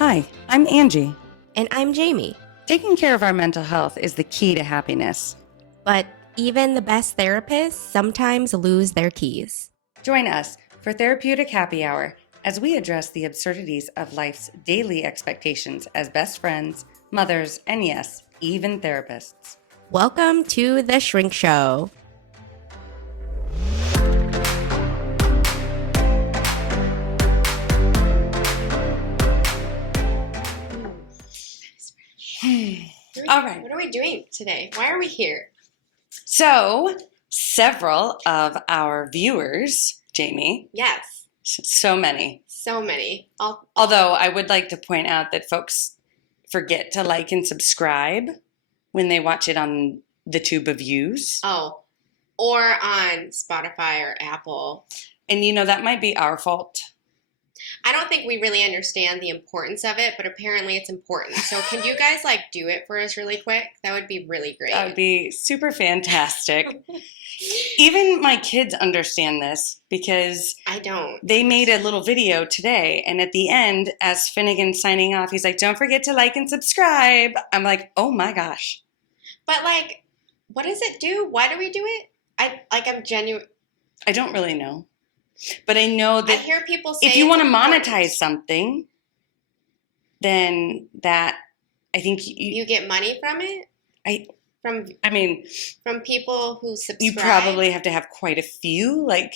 Hi, I'm Angee. And I'm Jaime. Taking care of our mental health is the key to happiness. But even the best therapists sometimes lose their keys. Join us for Therapeutic Happy Hour as we address the absurdities of life's daily expectations as best friends, mothers, and yes, even therapists. Welcome to The Shrink Show. All right. What are we doing today? Why are we here? So, several of our viewers, Jaime, Yes. so many. So many. Although I would like to point out that folks forget to like and subscribe when they watch it on the tube of views. Oh, or on Spotify or Apple. And that might be our fault. I don't think we really understand the importance of it, but apparently it's important. So can you guys do it for us really quick? That would be really great. That would be super fantastic. Even my kids understand this because I don't. They made a little video today, and at the end, as Finnegan's signing off, he's like, "Don't forget to like and subscribe." I'm like, "Oh my gosh!" But what does it do? Why do we do it? I'm genuine. I don't really know, but I know that I hear people say if you want to important. monetize something, then that I think you get money from it. From people who subscribe. You probably have to have quite a few, I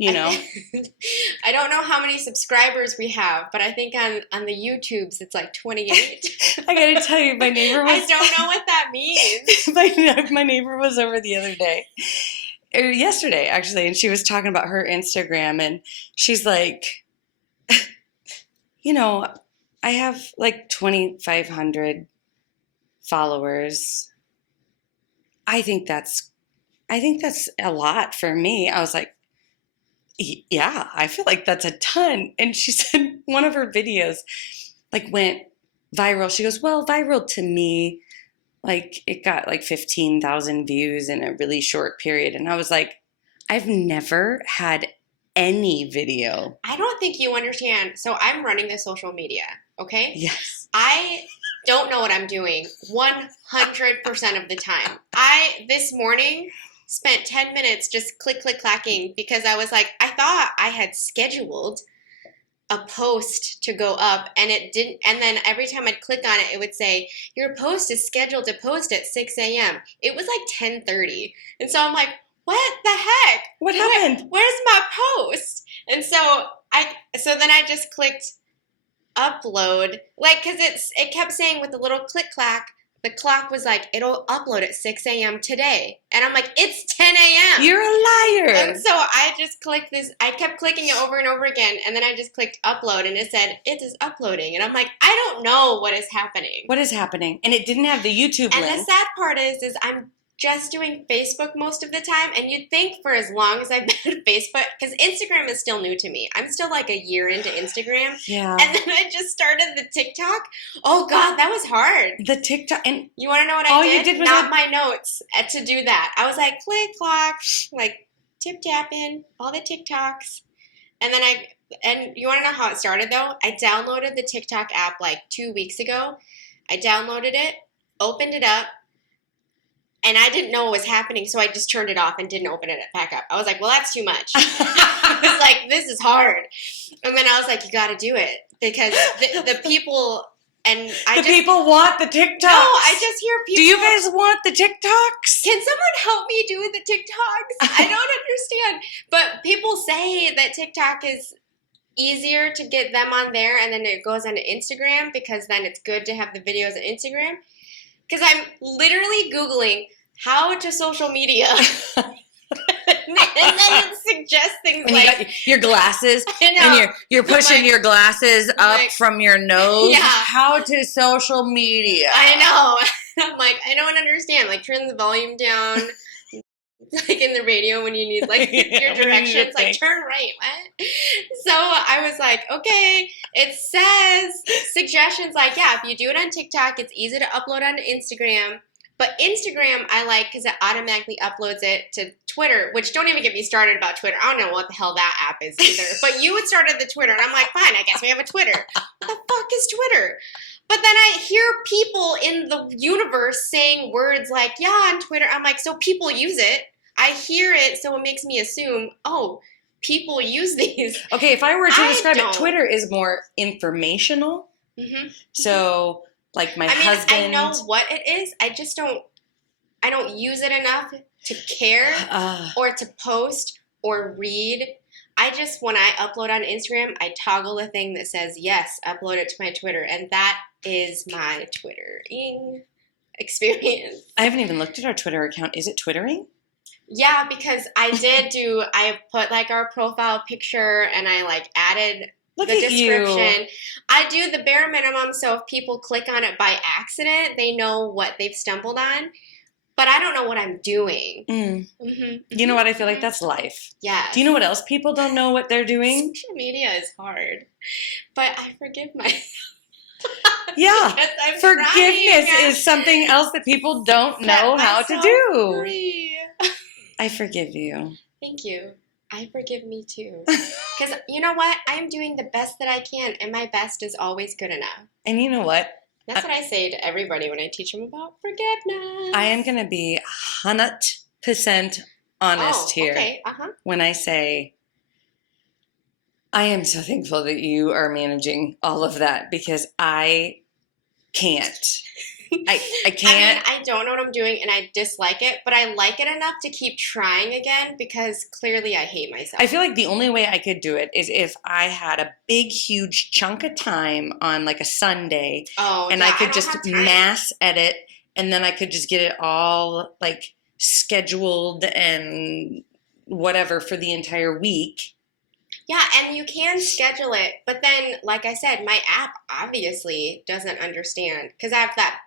don't know how many subscribers we have, but I think on the YouTubes it's 28. I gotta tell you, my neighbor was... I don't know what that means. my neighbor was over the other day, or yesterday actually, and she was talking about her Instagram, and she's like, I have 2,500 followers. I think that's a lot for me. I was like, yeah, I feel like that's a ton. And she said one of her videos went viral. She goes, well, viral to me, it got 15,000 views in a really short period. And I was like, I've never had any video. I don't think you understand. So I'm running the social media, okay? Yes. I don't know what I'm doing 100% of the time. I, this morning, spent 10 minutes just clacking because I was like, I thought I had scheduled a post to go up and it didn't. And then every time I'd click on it, it would say, your post is scheduled to post at 6 a.m. It was 10:30. And so I'm like, what the heck? What happened? Where's my post? And so then I just clicked upload, because it kept saying with the little click-clack, the clock was it'll upload at 6 a.m. today. And I'm like, it's 10 a.m. You're a liar. And so I just clicked this. I kept clicking it over and over again. And then I just clicked upload and it said, it is uploading. And I'm like, I don't know what is happening. What is happening? And it didn't have the YouTube link. And the sad part is I'm just doing Facebook most of the time. And you'd think for as long as I've been on Facebook, because Instagram is still new to me. I'm still a year into Instagram. Yeah. And then I just started the TikTok. Oh God, that was hard. The TikTok. And you want to know what all I did? You did was not my notes to do that. I was click, clock, tip tapping, all the TikToks. And then and you want to know how it started though? I downloaded the TikTok app 2 weeks ago. I downloaded it, opened it up, and I didn't know what was happening, so I just turned it off and didn't open it back up. I was like, well, that's too much. I was like, this is hard. And then I was like, you got to do it. Because the people, and people want the TikToks. No, I just hear people. Do you guys want the TikToks? Can someone help me do the TikToks? I don't understand. But people say that TikTok is easier to get them on there, and then it goes onto Instagram, because then it's good to have the videos on Instagram. Because I'm literally Googling how to social media. And then it suggests things and you got your glasses, and you're pushing your glasses up from your nose. Yeah. How to social media. I know. I'm I don't understand. Turn the volume down. In the radio when you need your directions, turn right, what? So I was okay, it says suggestions if you do it on TikTok, it's easy to upload onto Instagram. But Instagram I like because it automatically uploads it to Twitter, which don't even get me started about Twitter. I don't know what the hell that app is either. But you had started the Twitter, and I'm like, fine, I guess we have a Twitter. What the fuck fuck is Twitter? But then I hear people in the universe saying words like, yeah, on Twitter. I'm like, so people use it. I hear it, so it makes me assume, oh, people use these. Okay, if I were to I describe it, don't. Twitter is more informational. Mm-hmm. So, like my I mean, husband. I know what it is. I don't use it enough to care or to post or read. I just, when I upload on Instagram, I toggle a thing that says, yes, upload it to my Twitter. And that is my Twittering experience. I haven't even looked at our Twitter account. Is it Twittering? Yeah, because I put like our profile picture and I like added Look the at you. description. I do the bare minimum, so if people click on it by accident, they know what they've stumbled on. But I don't know what I'm doing. Mm-hmm. You know what? I feel like that's life. Yeah. Do you know what else people don't know what they're doing? Social media is hard, but I forgive myself. Yeah. Because I'm Forgiveness trying. is something else that people don't know Set how to myself do. free. I forgive you. Thank you. I forgive me too. Because you know what? I'm doing the best that I can, and my best is always good enough. And you know what? That's what I say to everybody when I teach them about forgiveness. I am going to be 100% honest here Okay. when I say I am so thankful that you are managing all of that because I can't. I can't. I mean, I don't know what I'm doing and I dislike it, but I like it enough to keep trying again because clearly I hate myself. I feel like the only way I could do it is if I had a big, huge chunk of time on like a Sunday and I could just mass edit and then I could just get it all like scheduled and whatever for the entire week. Yeah, and you can schedule it, but then, like I said, my app obviously doesn't understand because I have that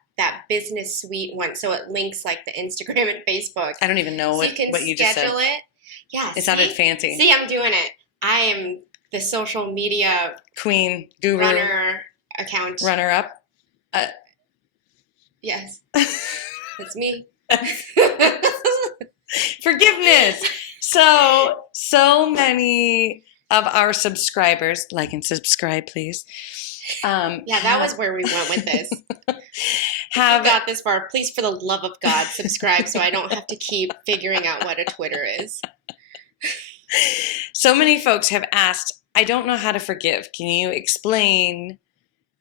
business suite one, so it links like the Instagram and Facebook. I don't even know what you just said. Schedule it. Yeah, it sounded fancy. See, I'm doing it. I am the social media queen, guru, runner up. Yes, that's me. Forgiveness. So many of our subscribers, like and subscribe, please. That was where we went with this. Have got this far. Please, for the love of God, subscribe so I don't have to keep figuring out what a Twitter is. So many folks have asked, I don't know how to forgive. Can you explain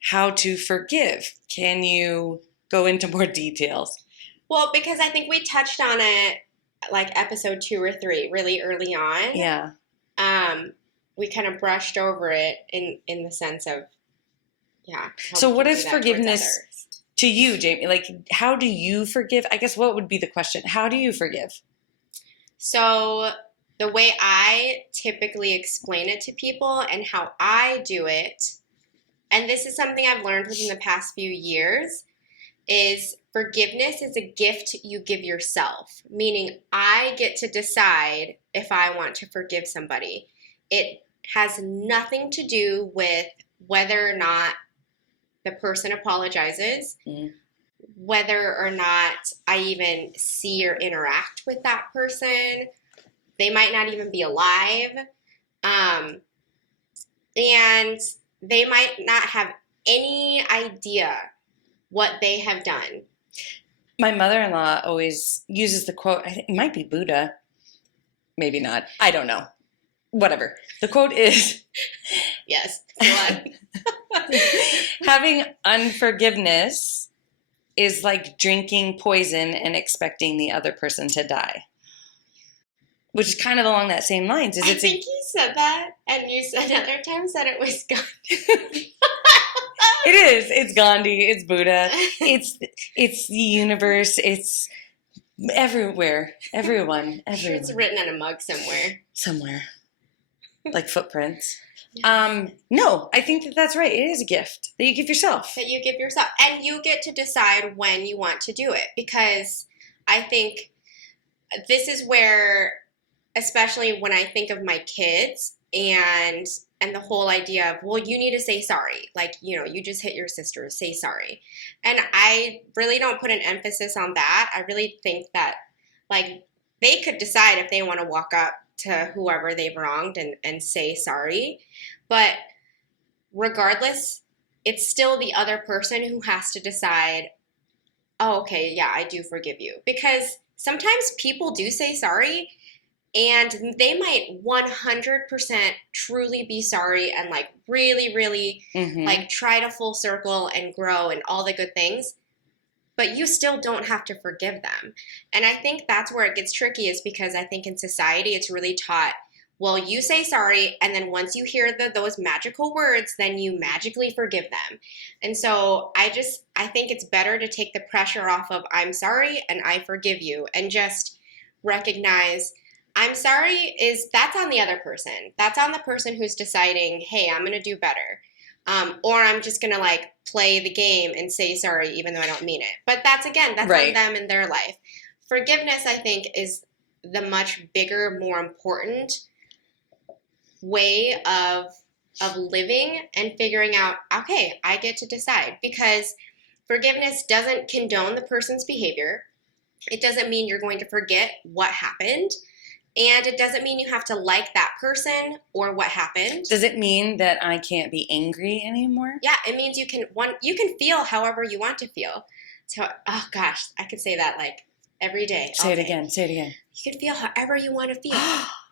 how to forgive? Can you go into more details? Well, because I think we touched on it like episode 2 or 3 really early on. Yeah. We kind of brushed over it in the sense of, So what is forgiveness to you, Jaime? Like, how do you forgive? I guess what would be the question? How do you forgive? So the way I typically explain it to people and how I do it, and this is something I've learned within the past few years, is forgiveness is a gift you give yourself, meaning I get to decide if I want to forgive somebody. It has nothing to do with whether or not the person apologizes, whether or not I even see or interact with that person. They might not even be alive. And they might not have any idea what they have done. My mother-in-law always uses the quote, I think it might be Buddha, maybe not, I don't know. Whatever. The quote is, yes, go on. Having unforgiveness is like drinking poison and expecting the other person to die. Which is kind of along that same lines. I think you said that, and you said other times that it was Gandhi. It is. It's Gandhi. It's Buddha. It's the universe. It's everywhere. Everyone. I'm sure it's written on a mug somewhere. Somewhere. Like footprints. Yes. No, I think that's right. It is a gift that you give yourself. That you give yourself. And you get to decide when you want to do it. Because I think this is where, especially when I think of my kids and the whole idea of, well, you need to say sorry. Like, you just hit your sister, say sorry. And I really don't put an emphasis on that. I really think that, like, they could decide if they want to walk up to whoever they've wronged and say sorry. But regardless, it's still the other person who has to decide, oh, okay, yeah, I do forgive you. Because sometimes people do say sorry and they might 100% truly be sorry and like really, really like try to full circle and grow and all the good things, but you still don't have to forgive them. And I think that's where it gets tricky, is because I think in society it's really taught, well, you say sorry, and then once you hear those magical words, then you magically forgive them. And so I think it's better to take the pressure off of I'm sorry and I forgive you, and just recognize I'm sorry that's on the other person. That's on the person who's deciding, hey, I'm going to do better. Or I'm just going to like play the game and say sorry even though I don't mean it. But that's Right. on them and their life. Forgiveness, I think, is the much bigger, more important way of living and figuring out, okay, I get to decide. Because forgiveness doesn't condone the person's behavior. It doesn't mean you're going to forget what happened. And it doesn't mean you have to like that person or what happened. Does it mean that I can't be angry anymore? Yeah, it means you can feel however you want to feel. So, oh gosh, I could say that like every day. Say it again. Say it again. You can feel however you want to feel.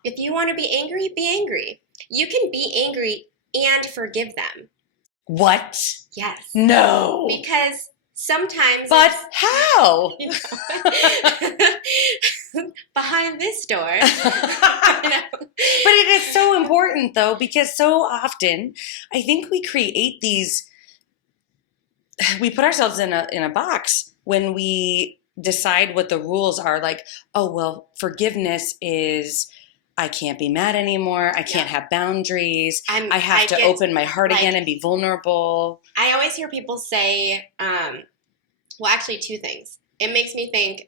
If you want to be angry, be angry. You can be angry and forgive them. What? Yes. No. Because sometimes. But how? You know, behind this door. But it is so important, though, because so often I think we create we put ourselves in a box when we decide what the rules are. Like, oh, well, forgiveness is I can't be mad anymore. I can't have boundaries. I have to open my heart again and be vulnerable. I always hear people say, well, actually, two things. It makes me think,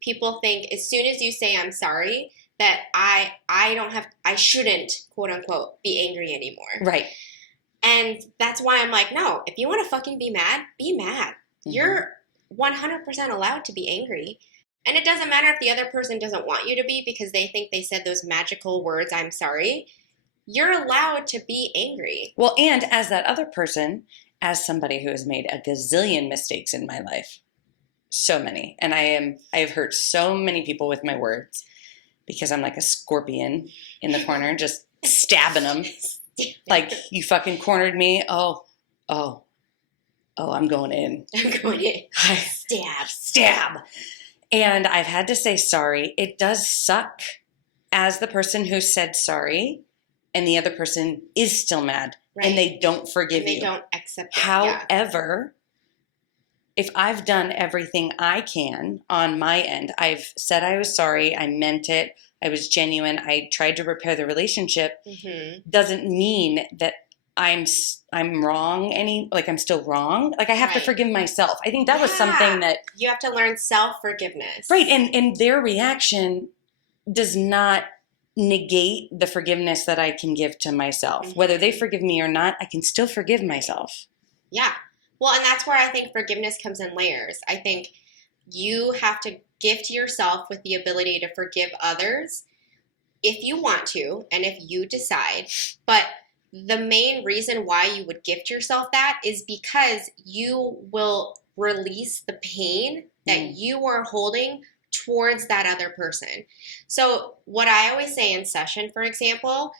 people think as soon as you say I'm sorry, that I shouldn't, quote unquote, be angry anymore. Right. And that's why I'm like, no, if you want to fucking be mad, be mad. Mm-hmm. You're 100% allowed to be angry. And it doesn't matter if the other person doesn't want you to be because they think they said those magical words, I'm sorry. You're allowed to be angry. Well, and as that other person, as somebody who has made a gazillion mistakes in my life, so many, and I have hurt so many people with my words because I'm like a scorpion in the corner, just stabbing them. Like, you fucking cornered me. Oh, I'm going in. I'm going in. Stab. And I've had to say sorry. It does suck as the person who said sorry and the other person is still mad. Right. And they don't forgive you. They don't accept it. However, if I've done everything I can on my end, I've said I was sorry, I meant it, I was genuine, I tried to repair the relationship, doesn't mean that I'm wrong I'm still wrong. Like, I have to forgive myself. I think that was something that you have to learn self-forgiveness. Right. And their reaction does not negate the forgiveness that I can give to myself. Mm-hmm. Whether they forgive me or not, I can still forgive myself. Yeah. Well, and that's where I think forgiveness comes in layers. I think you have to gift yourself with the ability to forgive others if you want to and if you decide. But the main reason why you would gift yourself that is because you will release the pain that you are holding towards that other person. So what I always say in session, for example,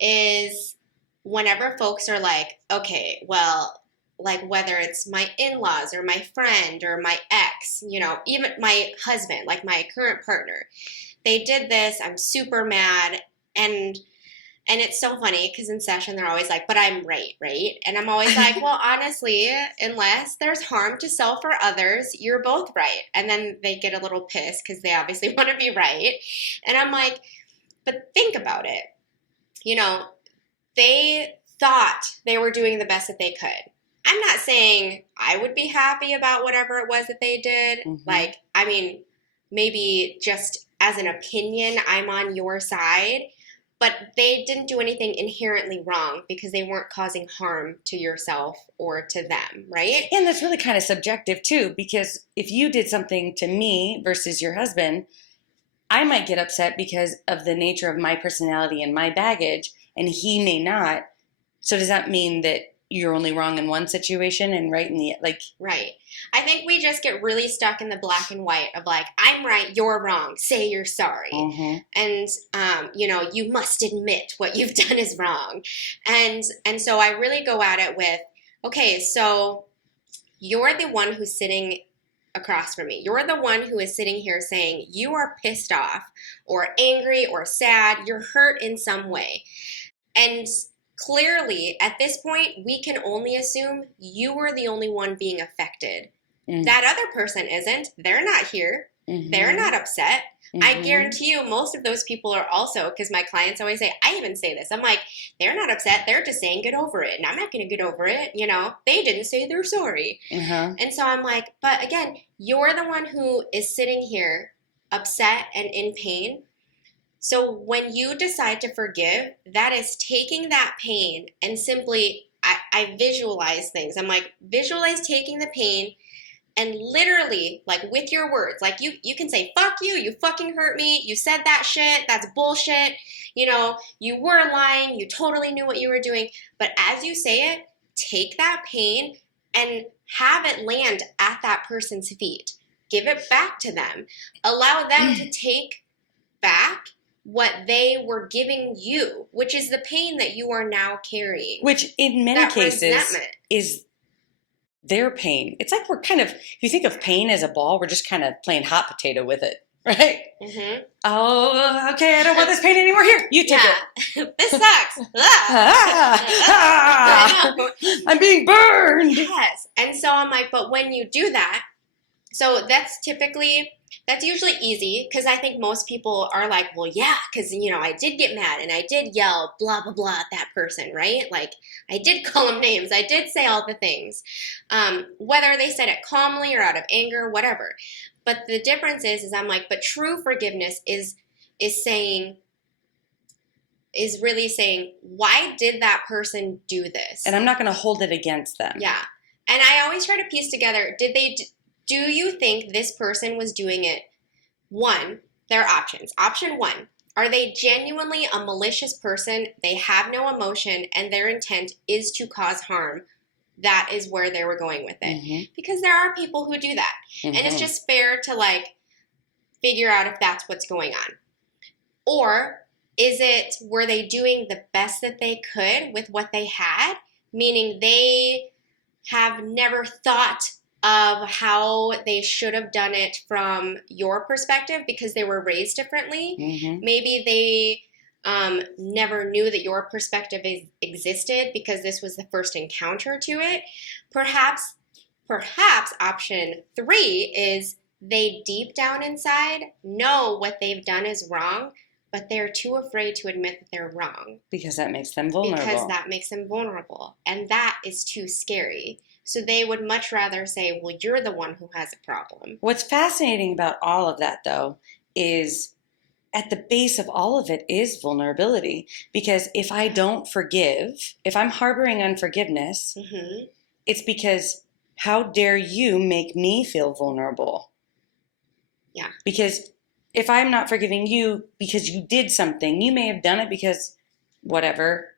is whenever folks are like, okay, well, like whether it's my in-laws or my friend or my ex, even my husband, like my current partner, they did this, I'm super mad, and it's so funny because in session they're always like, but I'm right? And I'm always like, well, honestly, unless there's harm to self or others, you're both right. And then they get a little pissed because they obviously want to be right. And I'm like, but think about it. They thought they were doing the best that they could. I'm not saying I would be happy about whatever it was that they did. Mm-hmm. Maybe just as an opinion, I'm on your side. But they didn't do anything inherently wrong because they weren't causing harm to yourself or to them, right? And that's really kind of subjective too, because if you did something to me versus your husband, I might get upset because of the nature of my personality and my baggage, and he may not. So does that mean that you're only wrong in one situation and right in the, like. Right. I think we just get really stuck in the black and white of like, I'm right, you're wrong, say you're sorry. And, you must admit what you've done is wrong. And so I really go at it with, okay, so you're the one who's sitting across from me. You're the one who is sitting here saying you are pissed off or angry or sad. You're hurt in some way. And clearly, at this point, we can only assume you were the only one being affected. That other person isn't. They're not here. They're not upset. I guarantee you most of those people are also, because my clients always say, I even say this, I'm like, they're not upset. They're just saying get over it. And I'm not going to get over it. They didn't say they're sorry. And so I'm like, but again, you're the one who is sitting here upset and in pain. So when you decide to forgive, that is taking that pain and simply, I visualize things. I'm like, visualize taking the pain and literally, like with your words, like you can say, fuck you fucking hurt me, you said that shit, that's bullshit, you were lying, you totally knew what you were doing. But as you say it, take that pain and have it land at that person's feet. Give it back to them. Allow them to take back what they were giving you, which is the pain that you are now carrying. Which in many cases is their pain. It's like we're kind of, if you think of pain as a ball, we're just kind of playing hot potato with it, right? Oh, okay, I don't want this pain anymore. Here, you take it. This sucks. I'm being burned. Yes. And so I'm like, but when you do that, so that's usually easy because I think most people are like, well, yeah, because, I did get mad and I did yell blah, blah, blah at that person, right? Like I did call them names. I did say all the things, whether they said it calmly or out of anger, whatever. But the difference is I'm like, but true forgiveness is really saying, why did that person do this? And I'm not going to hold it against them. Yeah. And I always try to piece together, do you think this person was doing it? One, there are options. Option one, are they genuinely a malicious person? They have no emotion and their intent is to cause harm. That is where they were going with it. Because there are people who do that. And it's just fair to figure out if that's what's going on. Or were they doing the best that they could with what they had? Meaning they have never thought of how they should have done it from your perspective because they were raised differently. Maybe they never knew that your perspective existed because this was the first encounter to it. Perhaps option three is they deep down inside know what they've done is wrong, but they're too afraid to admit that they're wrong. Because that makes them vulnerable. And that is too scary. So they would much rather say, well, you're the one who has a problem. What's fascinating about all of that, though, is at the base of all of it is vulnerability. Because if I don't forgive, if I'm harboring unforgiveness, it's because how dare you make me feel vulnerable? Yeah. Because if I'm not forgiving you because you did something, you may have done it because whatever,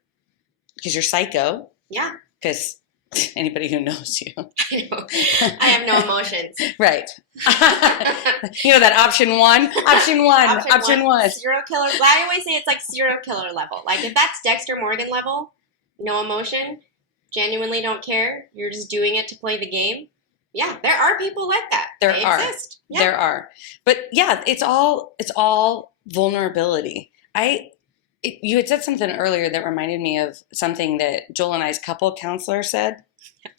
because you're psycho. Yeah. Because anybody who knows you. I know. I have no emotions. Right. That option one. Option one. Serial killer. Well, I always say it's like serial killer level. Like if that's Dexter Morgan level, no emotion, genuinely don't care, you're just doing it to play the game. Yeah, there are people like that. They exist. Yeah. There are. But yeah, it's all vulnerability. You had said something earlier that reminded me of something that Joel and I's couple counselor said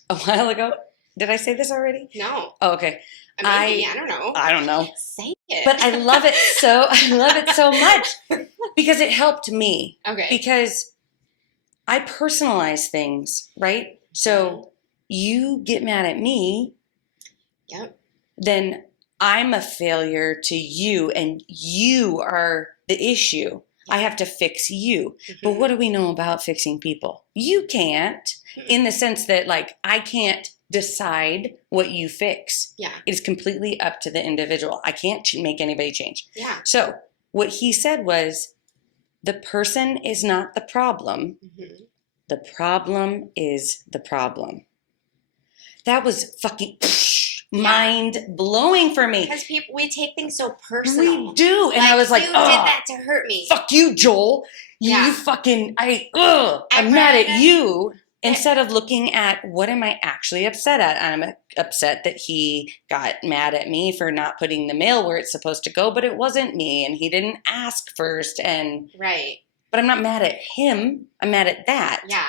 a while ago. Did I say this already? No. Oh, okay. I don't know. I don't know. Say it. But I love it so much because it helped me. Okay. Because I personalize things, right? So you get mad at me. Yep. Then I'm a failure to you and you are the issue. I have to fix you. But what do we know about fixing people? You can't, in the sense that I can't decide what you fix. Yeah. It is completely up to the individual. I can't make anybody change. Yeah. So what he said was, the person is not the problem. The problem is the problem. That was fucking mind-blowing for me. Because we take things so personal. We do. And I was like, you did that to hurt me. Fuck you, Joel. You fucking, I'm mad at you. Instead of looking at what am I actually upset at? I'm upset that he got mad at me for not putting the mail where it's supposed to go, but it wasn't me, and he didn't ask first. And right. But I'm not mad at him. I'm mad at that. Yeah.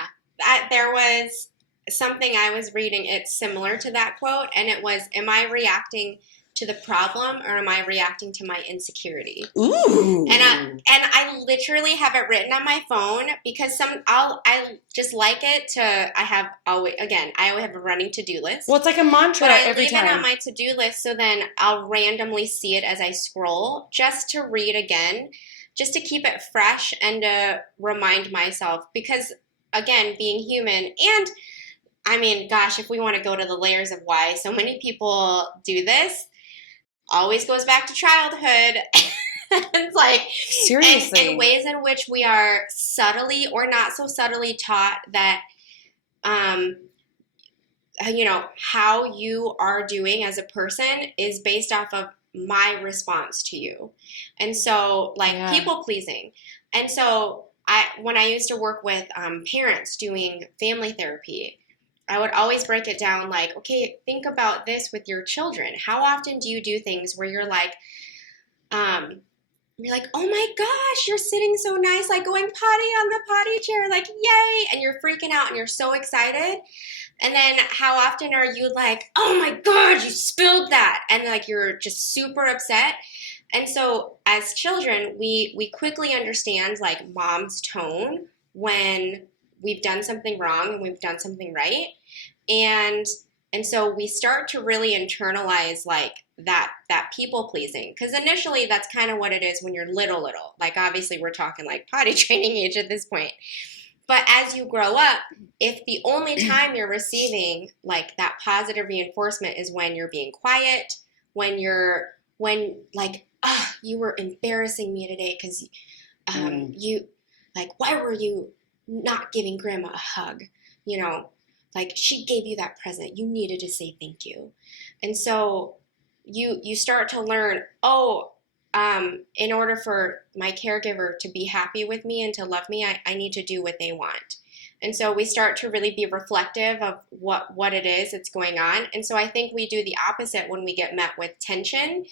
There was something I was reading. It's similar to that quote, and it was, am I reacting to the problem or am I reacting to my insecurity? Ooh. And I literally have it written on my phone because I just like it to, I always have a running to-do list. Well, it's like a mantra every time. I leave it on my to-do list, so then I'll randomly see it as I scroll just to read again, just to keep it fresh and to remind myself, because again, being human, and I mean, gosh, if we want to go to the layers of why so many people do this, always goes back to childhood. It's like, seriously, and ways in which we are subtly or not so subtly taught that, how you are doing as a person is based off of my response to you. And so, people pleasing. And so, when I used to work with parents doing family therapy, I would always break it down like, okay, think about this with your children. How often do you do things where you're like, oh my gosh, you're sitting so nice, like going potty on the potty chair, like, yay, and you're freaking out and you're so excited. And then how often are you like, oh my God, you spilled that, and like you're just super upset. And so as children, we quickly understand like mom's tone when we've done something wrong and we've done something right. And so we start to really internalize like that people pleasing, because initially that's kind of what it is when you're little. Like obviously we're talking like potty training age at this point. But as you grow up, if the only time you're receiving like that positive reinforcement is when you're being quiet, when like, you were embarrassing me today because you, like, why were you not giving grandma a hug? Like she gave you that present. You needed to say thank you. And so you start to learn, in order for my caregiver to be happy with me and to love me, I need to do what they want. And so we start to really be reflective of what it is that's going on. And so I think we do the opposite when we get met with tension.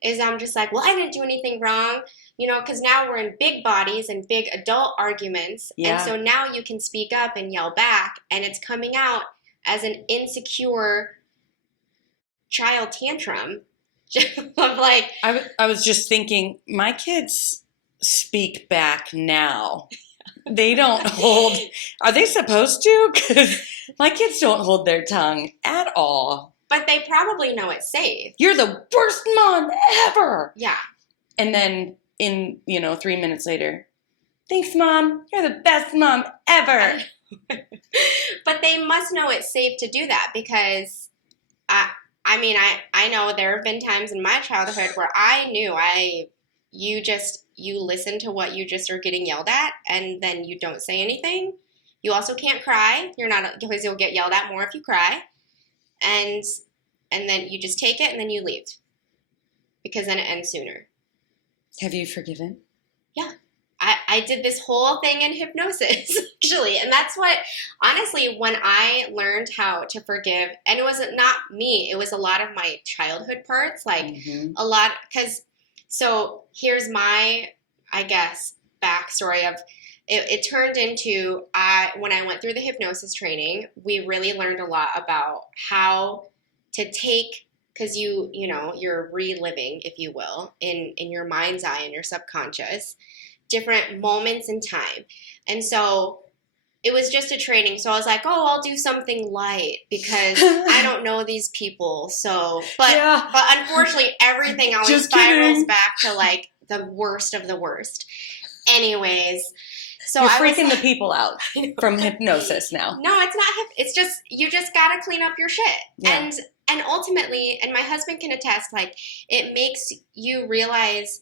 Is I'm just like, well, I didn't do anything wrong, because now we're in big bodies and big adult arguments. Yeah. And so now you can speak up and yell back, and it's coming out as an insecure child tantrum. Of like, I was just thinking, my kids speak back now. They don't hold, are they supposed to? Because my kids don't hold their tongue at all. But they probably know it's safe. You're the worst mom ever. Yeah. And then 3 minutes later, thanks, Mom. You're the best mom ever. But they must know it's safe to do that, because I know there have been times in my childhood where I knew you listen to what you just are getting yelled at, and then you don't say anything. You also can't cry. Because you'll get yelled at more if you cry. And then you just take it and then you leave, because then it ends sooner. Have you forgiven? Yeah. I did this whole thing in hypnosis, actually. And that's what, honestly, when I learned how to forgive, and it wasn't not me, it was a lot of my childhood parts, like a lot, so here's my, I guess, backstory of, it turned into, when I went through the hypnosis training, we really learned a lot about how to take, because you're reliving, if you will, in your mind's eye and your subconscious, different moments in time. And so it was just a training. So I was like, I'll do something light because I don't know these people. So, but unfortunately, everything always spirals back to like the worst of the worst. Anyways. So you're freaking the people out from hypnosis now. No, it's not. It's just, you just got to clean up your shit. Yeah. And ultimately, and my husband can attest, like, it makes you realize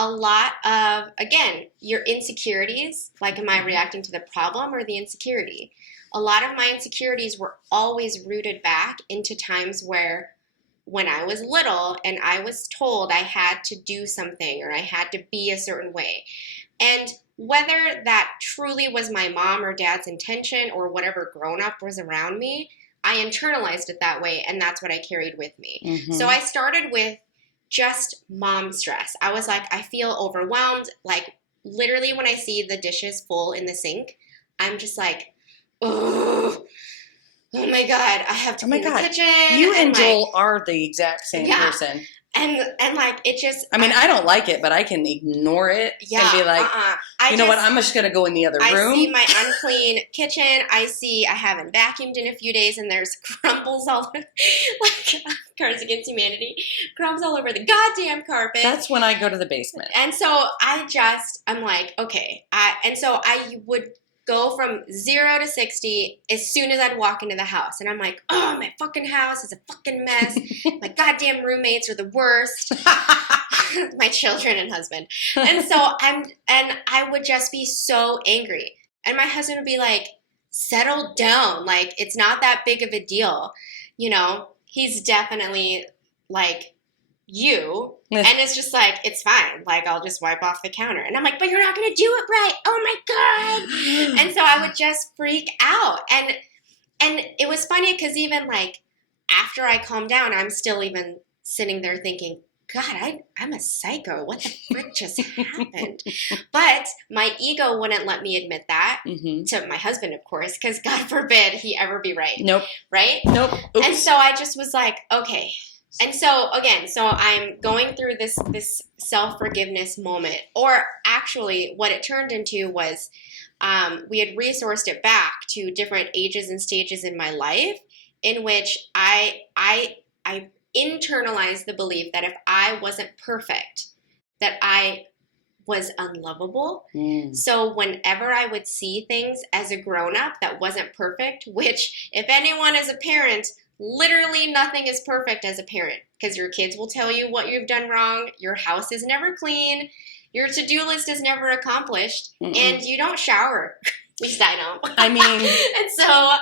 a lot of, again, your insecurities, like am I reacting to the problem or the insecurity? A lot of my insecurities were always rooted back into times where when I was little and I was told I had to do something or I had to be a certain way. And whether that truly was my mom or dad's intention or whatever grown-up was around me, I internalized it that way, and that's what I carried with me. Mm-hmm. So I started with just mom stress. I was like, I feel overwhelmed. Like, literally when I see the dishes full in the sink, I'm just like, oh my God, I have to clean the kitchen. You and Joel are the exact same person. And like, it just... I mean, I don't like it, but I can ignore it and be like, you know what, I'm just going to go in the other room. I see my unclean kitchen. I haven't vacuumed in a few days, and there's crumbles all over, like Cards Against Humanity, crumbs all over the goddamn carpet. That's when I go to the basement. And so I'm like, okay. And so I would go from 0 to 60 as soon as I'd walk into the house. And I'm like, oh, my fucking house is a fucking mess. My goddamn roommates are the worst. My children and husband. And so I would just be so angry. And my husband would be like, settle down. Like, it's not that big of a deal. You know, he's definitely like you. And it's just like, it's fine. Like, I'll just wipe off the counter. And I'm like, but you're not going to do it right. Oh my God. And so I would just freak out. And it was funny because even like after I calmed down, I'm still even sitting there thinking, God, I'm a psycho. What the frick just happened? But my ego wouldn't let me admit that to my husband, of course, because God forbid he ever be right. Nope. Right? Nope. Oops. And so I just was like, okay. And so, again, I'm going through this self-forgiveness moment. Or actually, what it turned into was we had resourced it back to different ages and stages in my life in which I internalized the belief that if I wasn't perfect, that I was unlovable. So whenever I would see things as a grown-up that wasn't perfect, which if anyone is a parent, literally nothing is perfect as a parent because your kids will tell you what you've done wrong, your house is never clean, your to-do list is never accomplished, and you don't shower. At least I don't. I mean... And so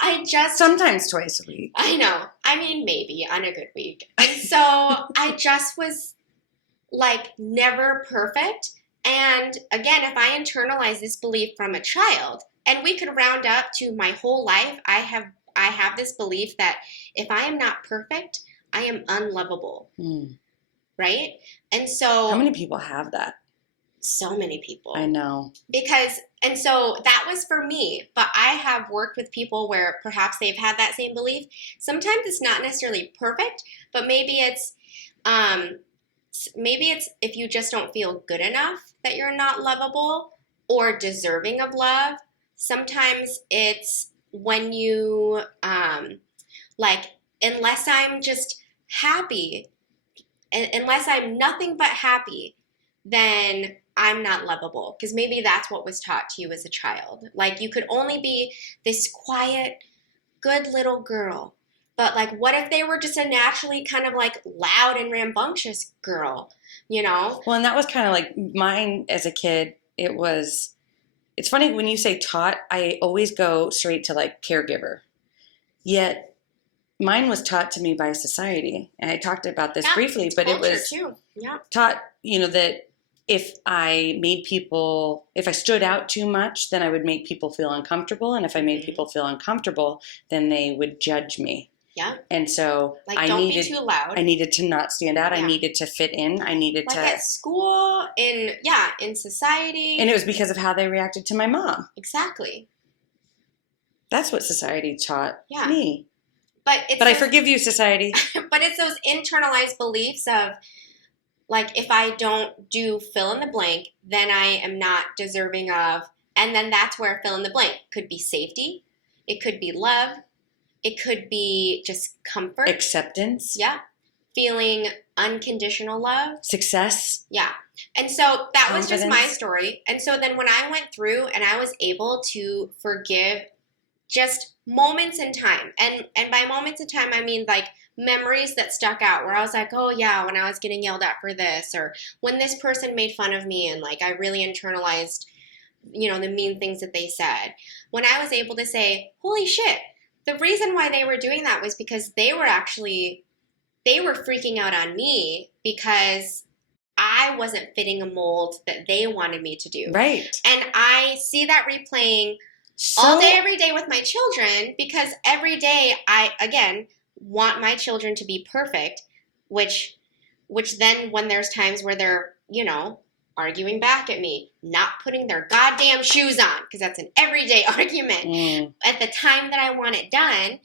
I just... Sometimes twice a week. I know. I mean, maybe on a good week. And so I just was, like, never perfect. And, again, if I internalize this belief from a child, and we could round up to my whole life, I have this belief that if I am not perfect, I am unlovable. Right? And so... How many people have that? So many people. I know. And so that was for me, but I have worked with people where perhaps they've had that same belief. Sometimes it's not necessarily perfect, but maybe it's if you just don't feel good enough that you're not lovable or deserving of love. Sometimes it's when you, like, unless I'm just happy, unless I'm nothing but happy, then I'm not lovable, because maybe that's what was taught to you as a child. Like, you could only be this quiet, good little girl. But, like, what if they were just a naturally kind of, like, loud and rambunctious girl, you know? Well, and that was kind of like mine as a kid. It's funny when you say taught, I always go straight to, like, caregiver. Yet, mine was taught to me by society. And I talked about this briefly, but it was taught, you know, that if I stood out too much, then I would make people feel uncomfortable. And if I made people feel uncomfortable, then they would judge me. Yeah. And so don't be too loud. I needed to not stand out. Yeah. I needed to fit in. I needed to. Like at school, in society. And it was because of how they reacted to my mom. Exactly. That's what society taught me. But I forgive you, society. But it's those internalized beliefs of, like, if I don't do fill in the blank, then I am not deserving of, and then that's where fill in the blank could be safety, it could be love, it could be just comfort. Acceptance. Yeah. Feeling unconditional love. Success. Yeah. And so that Confidence. was just my story. And so then when I went through and I was able to forgive just moments in time. And by moments in time, I mean like memories that stuck out where I was like, oh yeah, when I was getting yelled at for this, or when this person made fun of me and like I really internalized, you know, the mean things that they said. When I was able to say, holy shit, the reason why they were doing that was because they were freaking out on me because I wasn't fitting a mold that they wanted me to do. Right. And I see that replaying all day, every day with my children, because every day I, again, want my children to be perfect, which then when there's times where they're, you know, arguing back at me, not putting their goddamn shoes on, because that's an everyday argument, at the time that I want it done,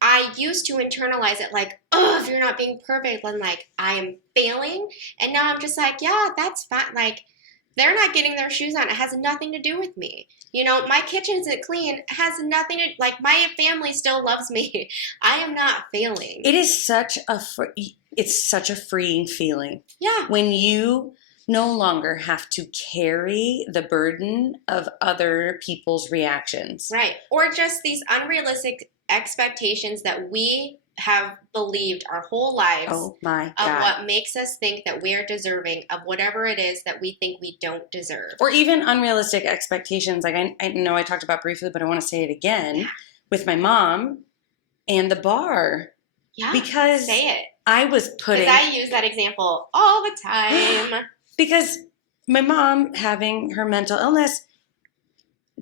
I used to internalize it like, oh, if you're not being perfect, then like I am failing. And now I'm just like, yeah, that's fine. Like, they're not getting their shoes on. It has nothing to do with me. You know, my kitchen isn't clean. It has nothing to, like, my family still loves me. I am not failing. It is such a freeing feeling. Yeah. When you no longer have to carry the burden of other people's reactions. Right. Or just these unrealistic expectations that we have believed our whole lives of what makes us think that we're deserving of whatever it is that we think we don't deserve. Or even unrealistic expectations. Like I know I talked about briefly, but I want to say it again with my mom and the bar. Yeah. Because say it. I was putting... Because I use that example all the time. Because my mom having her mental illness,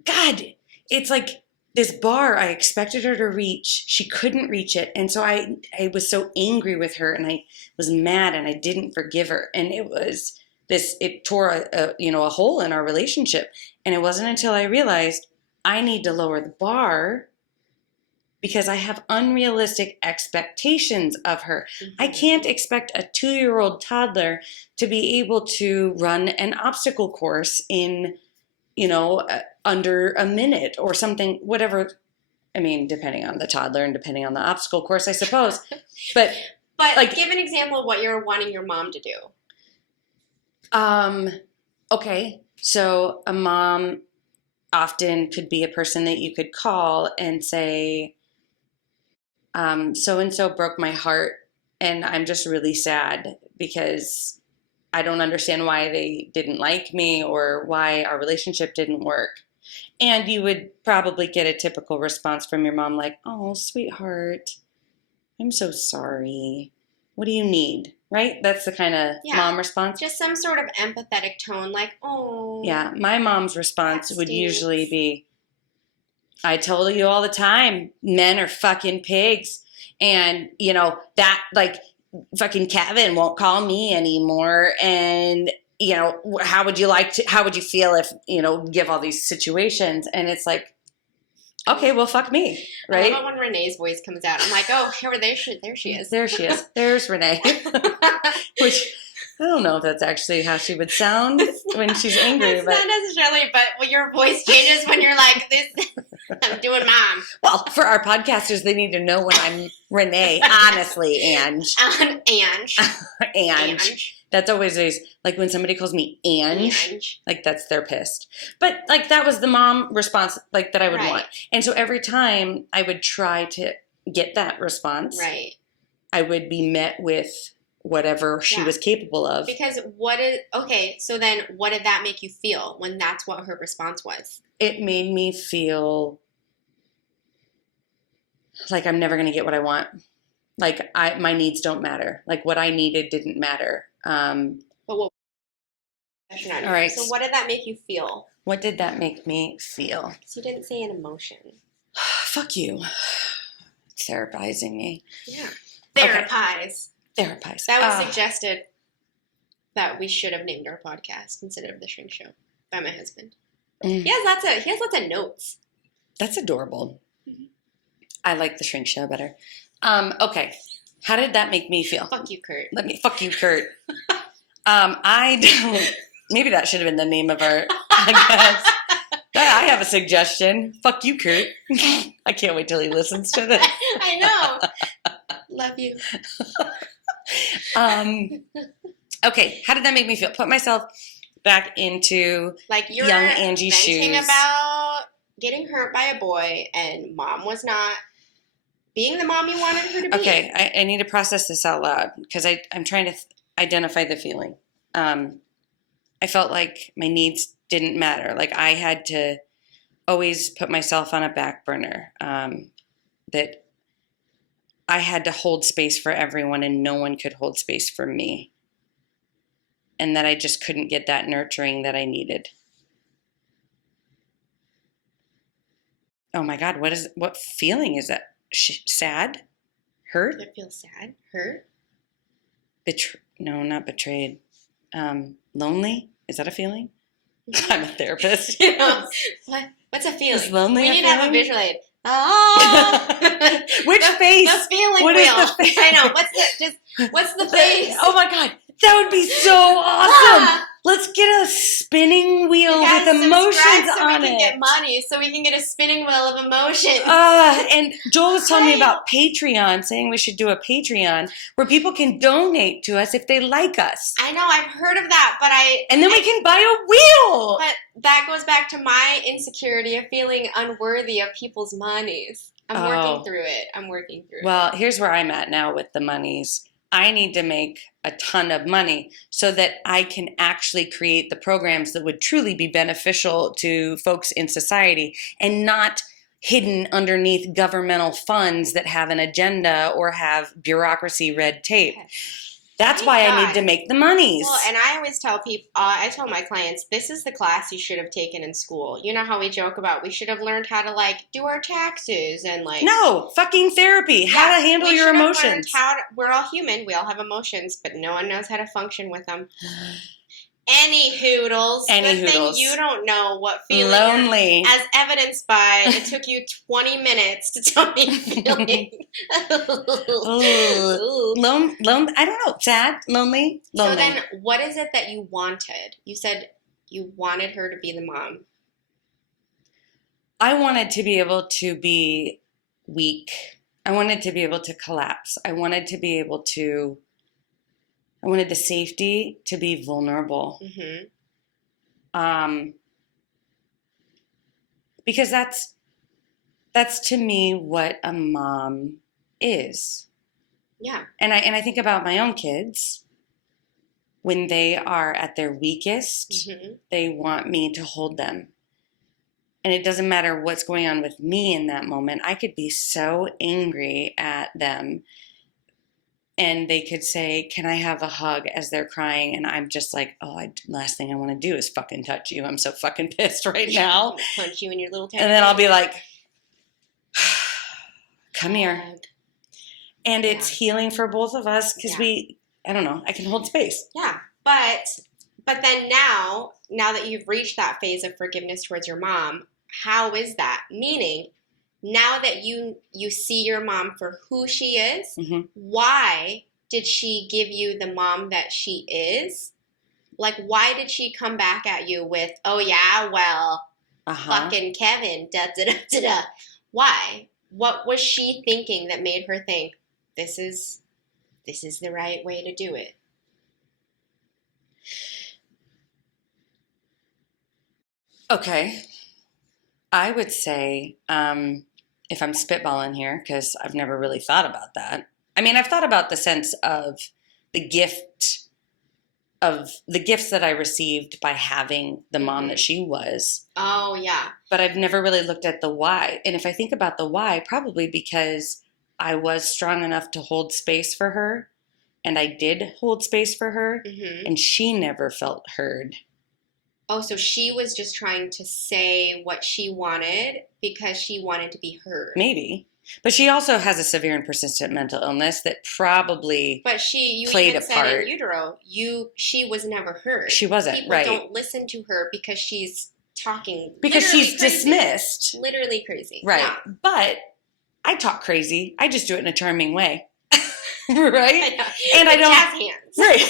God, it's like this bar I expected her to reach. She couldn't reach it. And so I was so angry with her and I was mad and I didn't forgive her. And it tore a hole in our relationship. And it wasn't until I realized I need to lower the bar because I have unrealistic expectations of her. Mm-hmm. I can't expect a 2-year-old toddler to be able to run an obstacle course in, under a minute or something, whatever. I mean, depending on the toddler and depending on the obstacle course, I suppose. But like, give an example of what you're wanting your mom to do. Okay. So a mom often could be a person that you could call and say, so-and-so broke my heart and I'm just really sad because I don't understand why they didn't like me or why our relationship didn't work. And you would probably get a typical response from your mom like, oh, sweetheart, I'm so sorry. What do you need? Right? That's the kind of mom response. Just some sort of empathetic tone like, oh. Yeah. My mom's response would usually be, I told you all the time, men are fucking pigs. And, that like fucking Kevin won't call me anymore. And, how would you feel if, give all these situations? And it's like, okay, well, fuck me. Right. I love it when Renee's voice comes out. I'm like, oh, there she is. There she is. There's Renee. Which I don't know if that's actually how she would sound when she's angry. It's not necessarily, but your voice changes when you're like, this. I'm doing mom. Well, for our podcasters, they need to know when I'm Renee. Honestly, Ange. Ange. That's always like when somebody calls me Ange, like that's they're pissed. But like that was the mom response like that I would want. And so every time I would try to get that response, I would be met with whatever she was capable of. Because so then what did that make you feel when that's what her response was? It made me feel like I'm never going to get what I want. Like my needs don't matter. Like what I needed didn't matter. But what? All right. So what did that make you feel? What did that make me feel? So you didn't say an emotion. Fuck you. Therapizing me. Yeah. Therapize. Therapize. That was suggested that we should have named our podcast instead of The Shrink Show by my husband. He has lots of notes. That's adorable. Mm-hmm. I like The Shrink Show better. Okay. How did that make me feel? Fuck you, Kurt. Fuck you, Kurt. I don't. Maybe that should have been the name of our podcast. I have a suggestion. Fuck you, Kurt. I can't wait till he listens to this. I know. Love you. Okay. How did that make me feel? Put myself back into like you're young Angie's shoes. About getting hurt by a boy and mom was not being the mom you wanted her to be. Okay, I need to process this out loud because I'm trying to identify the feeling. I felt like my needs didn't matter. Like I had to always put myself on a back burner. That I had to hold space for everyone and no one could hold space for me. And that I just couldn't get that nurturing that I needed. Oh my God, what feeling is that? Sad? Hurt? It feels sad. Hurt? No, not betrayed. Lonely? Is that a feeling? I'm a therapist. What's a feeling? Is lonely we a need to have a feeling? visual aid. Oh, Which face? The feeling What wheel. is the face? I know. What's the face? Oh my God, that would be so awesome. Ah! Let's get a spinning wheel You guys with emotions subscribe so on we can it. get money, so we can get a spinning wheel of emotion. And Joel was telling me about Patreon, saying we should do a Patreon where people can donate to us if they like us. I know, I've heard of that, And then we can buy a wheel. But that goes back to my insecurity of feeling unworthy of people's monies. I'm working through it. Well, here's where I'm at now with the monies. I need to make a ton of money so that I can actually create the programs that would truly be beneficial to folks in society and not hidden underneath governmental funds that have an agenda or have bureaucracy red tape. That's why I need to make the monies. Well, and I always tell people, I tell my clients, this is the class you should have taken in school. You know how we joke about we should have learned how to do our taxes and No, fucking therapy. How to handle your emotions. We're all human. We all have emotions, but no one knows how to function with them. Any hoodles. The thing you don't know what feeling lonely. As evidenced by it took you 20 minutes to tell me feeling. I don't know. Sad, lonely. So then what is it that you wanted? You said you wanted her to be the mom. I wanted to be able to be weak. I wanted to be able to collapse. I wanted the safety to be vulnerable. Mm-hmm. Because that's to me what a mom is. Yeah. And I think about my own kids. When they are at their weakest, they want me to hold them. And it doesn't matter what's going on with me in that moment. I could be so angry at them. And they could say, can I have a hug as they're crying? And I'm just like, last thing I want to do is fucking touch you. I'm so fucking pissed right now. Punch you in your little tail. And then I'll be like, come here. And it's healing for both of us because I don't know, I can hold space. Yeah. But then now that you've reached that phase of forgiveness towards your mom, how is that? Meaning, now that you see your mom for who she is, why did she give you the mom that she is? Why did she come back at you with, oh yeah, well, fucking Kevin, da-da-da-da-da. Why? What was she thinking that made her think, this is the right way to do it? Okay. I would say, if I'm spitballing here, because I've never really thought about that. I mean, I've thought about the sense of the gifts that I received by having the mom that she was. Oh, yeah. But I've never really looked at the why. And if I think about the why, probably because I was strong enough to hold space for her, and I did hold space for her, and she never felt heard. Oh, so she was just trying to say what she wanted because she wanted to be heard. Maybe. But she also has a severe and persistent mental illness that probably played a part. Said in utero, she was never heard. She wasn't, People right. don't listen to her because she's talking because she's crazy. Dismissed. Literally crazy. Right. Yeah. But I talk crazy. I just do it in a charming way. Right? And I don't jazz hands. Right.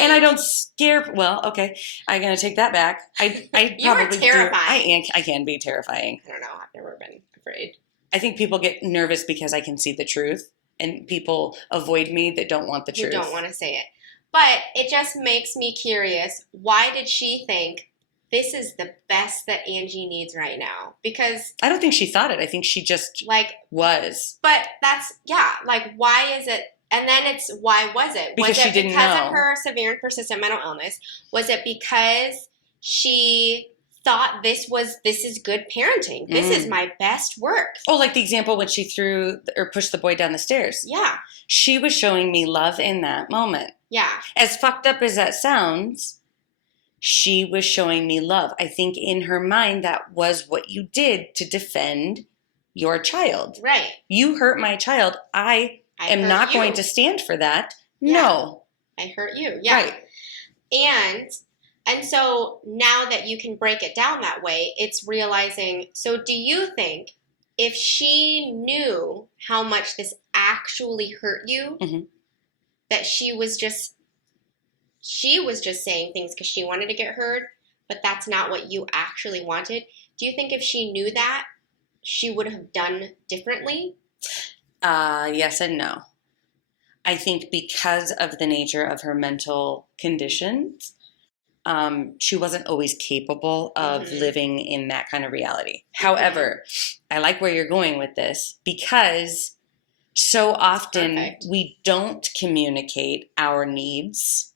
And I don't scare. Well, okay, I'm gonna take that back. I you are probably terrifying. I can be terrifying. I don't know. I've never been afraid. I think people get nervous because I can see the truth, and people avoid me that don't want the truth. Who don't want to say it. But it just makes me curious. Why did she think this is the best that Angee needs right now. Because I don't think she thought it. I think she just like was. But that's like why is it? And then it's why was it? Because was she it didn't because know. of her severe and persistent mental illness? Was it because she thought this is good parenting? This is my best work. Oh, like the example when she threw or pushed the boy down the stairs. Yeah. She was showing me love in that moment. Yeah. As fucked up as that sounds, she was showing me love. I think in her mind that was what you did to defend your child. Right. You hurt my child. I am not going to stand for that. Yeah. No. I hurt you. Yeah. Right. And so now that you can break it down that way, it's realizing, so do you think if she knew how much this actually hurt you, that she was just saying things because she wanted to get heard, but that's not what you actually wanted? Do you think if she knew that, she would have done differently? Yes and no. I think because of the nature of her mental conditions, she wasn't always capable of living in that kind of reality. However, I like where you're going with this because so often we don't communicate our needs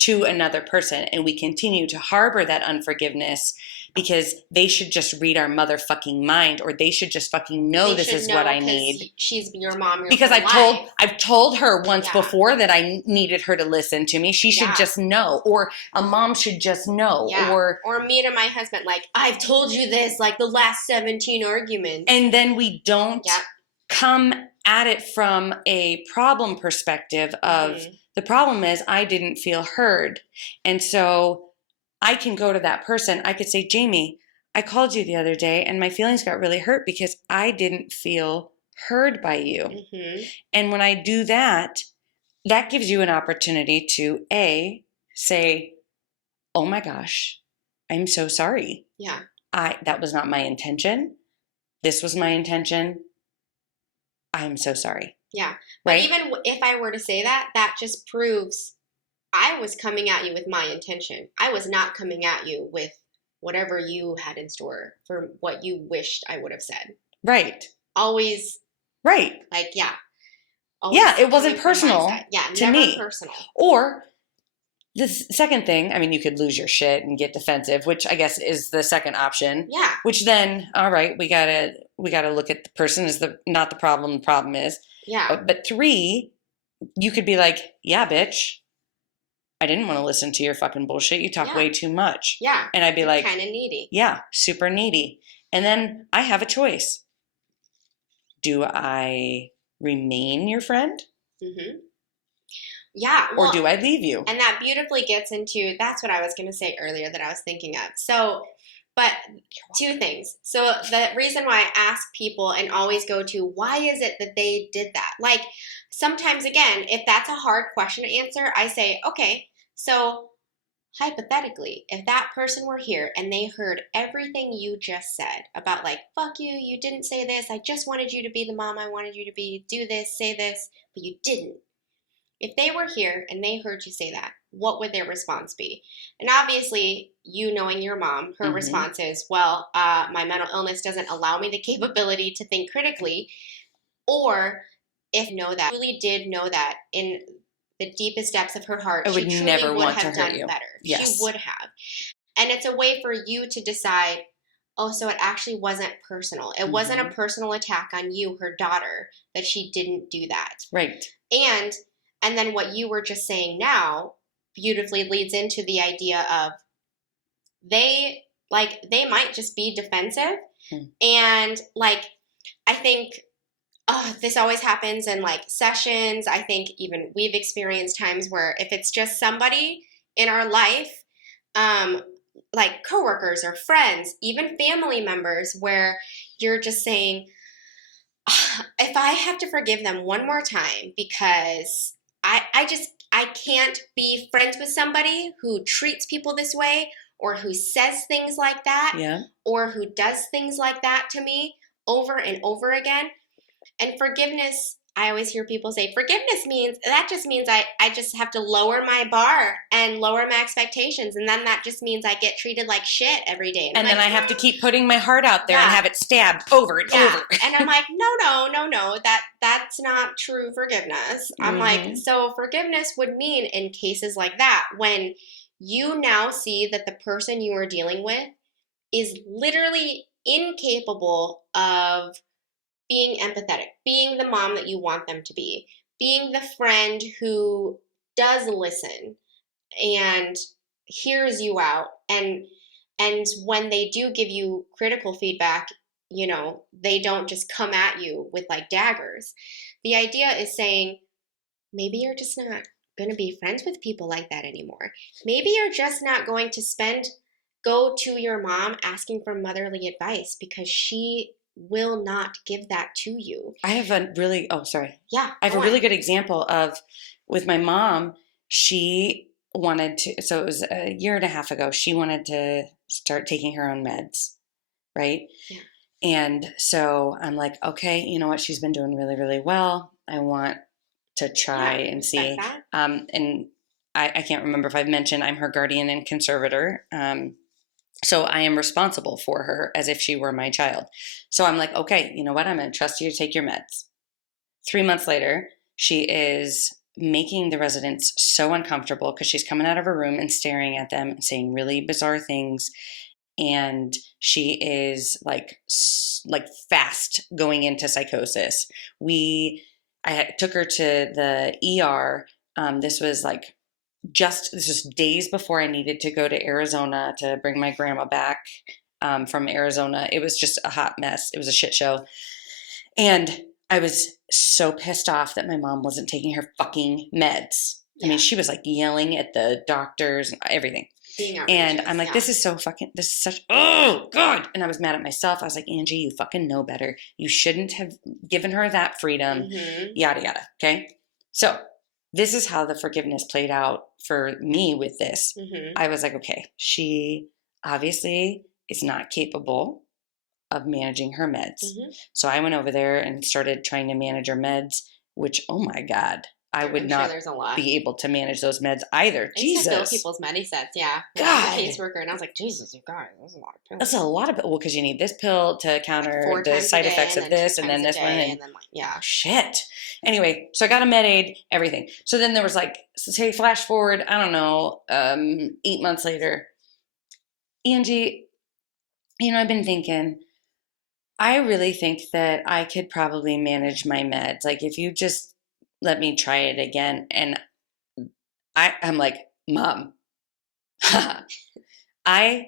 to another person and we continue to harbor that unforgiveness because they should just read our motherfucking mind or they should just fucking know this is what I need. She's your mom. Because I've told her once before that I needed her to listen to me. She should just know, or a mom should just know, or me to my husband, like I've told you this like the last 17 arguments. And then we don't come at it from a problem perspective of the problem is I didn't feel heard. And so I can go to that person. I could say, Jaime, I called you the other day and my feelings got really hurt because I didn't feel heard by you. And when I do that, that gives you an opportunity to say, oh my gosh, I'm so sorry. Yeah. That was not my intention. This was my intention. I'm so sorry. Yeah. But even if I were to say that, that just proves I was coming at you with my intention. I was not coming at you with whatever you had in store for what you wished I would have said. Right. Always. Right. Like, it wasn't personal to me. Personal. Or the second thing, I mean, you could lose your shit and get defensive, which I guess is the second option. Yeah. Which then, all right, we gotta look at the person is not the problem. The problem is. Yeah. But 3, you could be like, yeah, bitch, I didn't want to listen to your fucking bullshit. You talk way too much. Yeah. And I'd be like, kind of needy. Yeah, super needy. And then I have a choice. Do I remain your friend? Yeah. Or do I leave you? And that beautifully gets into, that's what I was going to say earlier that I was thinking of. So, but 2 things. So the reason why I ask people and always go to, why is it that they did that? Like sometimes, again, if that's a hard question to answer, I say, okay, so hypothetically, if that person were here and they heard everything you just said about like, fuck you, you didn't say this, I just wanted you to be the mom I wanted you to be, do this, say this, but you didn't. If they were here and they heard you say that, what would their response be? And obviously, you knowing your mom, her response is, well, my mental illness doesn't allow me the capability to think critically. Or if truly did know that in the deepest depths of her heart, she truly never would want have to hurt done you. better. Yes. She would have. And it's a way for you to decide, oh, so it actually wasn't personal. It wasn't a personal attack on you, her daughter, that she didn't do that. Right. And then what you were just saying now beautifully leads into the idea of they might just be defensive. And like, I think this always happens in like sessions. I think even we've experienced times where if it's just somebody in our life, like coworkers or friends, even family members, where you're just saying, if I have to forgive them one more time because I can't be friends with somebody who treats people this way or who says things like that or who does things like that to me over and over again. And forgiveness, I always hear people say forgiveness just means I just have to lower my bar and lower my expectations, and then that just means I get treated like shit every day. And then I have to keep putting my heart out there and have it stabbed over and over. And I'm like, no, that's not true forgiveness. I'm like, so forgiveness would mean in cases like that, when you now see that the person you are dealing with is literally incapable of being empathetic, being the mom that you want them to be, being the friend who does listen and hears you out, and when they do give you critical feedback, you know, they don't just come at you with like daggers. The idea is saying, maybe you're just not going to be friends with people like that anymore. Maybe you're just not going to go to your mom asking for motherly advice, because she will not give that to you. I have a really, Yeah. I have a really good example of, with my mom, she wanted to, so it was a year and a half ago, she wanted to start taking her own meds, right? Yeah. And so I'm like, okay, you know what? She's been doing really, really well. I want to try and see. And I can't remember if I've mentioned I'm her guardian and conservator. So I am responsible for her as if she were my child. So I'm like, okay, you know what? I'm going to trust you to take your meds. 3 months later, she is making the residents so uncomfortable because she's coming out of her room and staring at them and saying really bizarre things. And she is like fast going into psychosis. I took her to the ER. This was days before I needed to go to Arizona to bring my grandma back from Arizona. It was just a hot mess. It was a shit show. And I was so pissed off that my mom wasn't taking her fucking meds. Yeah. I mean, she was like yelling at the doctors and everything. And I'm like, this is such, oh God. And I was mad at myself. I was like, Angee, you fucking know better. You shouldn't have given her that freedom, yada, yada. Okay. So this is how the forgiveness played out for me with this. I was like, okay, she obviously is not capable of managing her meds. So I went over there and started trying to manage her meds, which, oh my God, I would not be able to manage those meds either. Jesus. I used to fill people's medicines, yeah. God. I was a caseworker, and I was like, Jesus, you guys, that's a lot of pills. That's a lot of pills. Well, because you need this pill to counter the side effects of this, and then this one. And then shit. Anyway, so I got a med aid, everything. So then there was say flash forward, I don't know, 8 months later. Angee, I've been thinking, I really think that I could probably manage my meds. Like, if you just let me try it again. And I'm like, Mom, I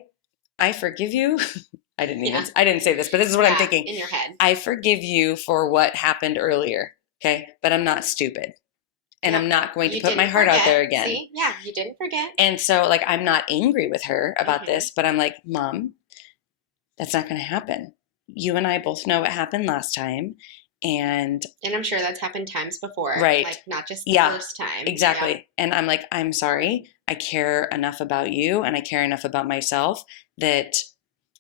forgive you. I didn't say this, but this is what I'm thinking. In your head. I forgive you for what happened earlier. Okay. But I'm not stupid. And I'm not going to put my heart out there again. See? Yeah, you didn't forget. And so I'm not angry with her about this, but I'm like, Mom, that's not going to happen. You and I both know what happened last time. And I'm sure that's happened times before. Right. Like, not just the first time. Exactly. Yeah. And I'm like, I'm sorry. I care enough about you and I care enough about myself that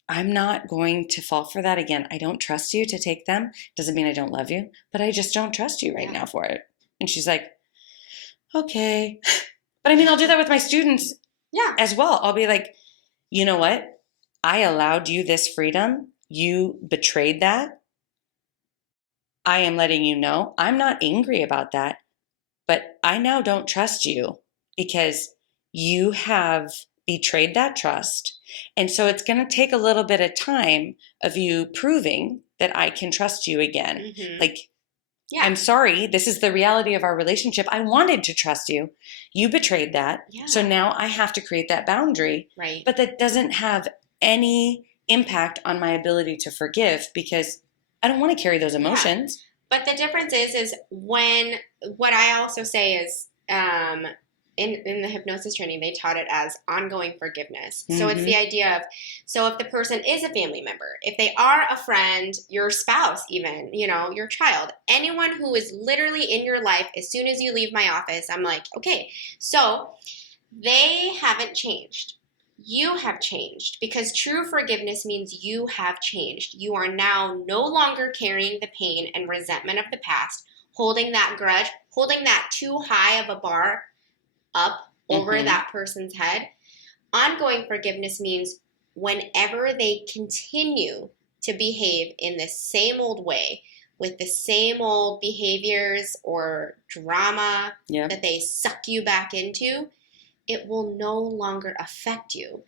I'm not going to fall for that again. I don't trust you to take them. Doesn't mean I don't love you, but I just don't trust you right now for it. And she's like, okay. But I mean, I'll do that with my students as well. I'll be like, you know what? I allowed you this freedom. You betrayed that. I am letting you know I'm not angry about that, but I now don't trust you because you have betrayed that trust. And so it's going to take a little bit of time of you proving that I can trust you again. I'm sorry. This is the reality of our relationship. I wanted to trust you. You betrayed that. Yeah. So now I have to create that boundary. Right. But that doesn't have any impact on my ability to forgive because I don't want to carry those emotions. Yeah. But the difference is when, what I also say is, in the hypnosis training, they taught it as ongoing forgiveness. So it's the idea of, so if the person is a family member, if they are a friend, your spouse even, your child, anyone who is literally in your life, as soon as you leave my office, I'm like, okay, so they haven't changed. You have changed, because true forgiveness means you have changed. You are now no longer carrying the pain and resentment of the past. holding that grudge, holding that too high of a bar up over that person's head. Ongoing forgiveness means whenever they continue to behave in the same old way, with the same old behaviors or drama that they suck you back into, it will no longer affect you.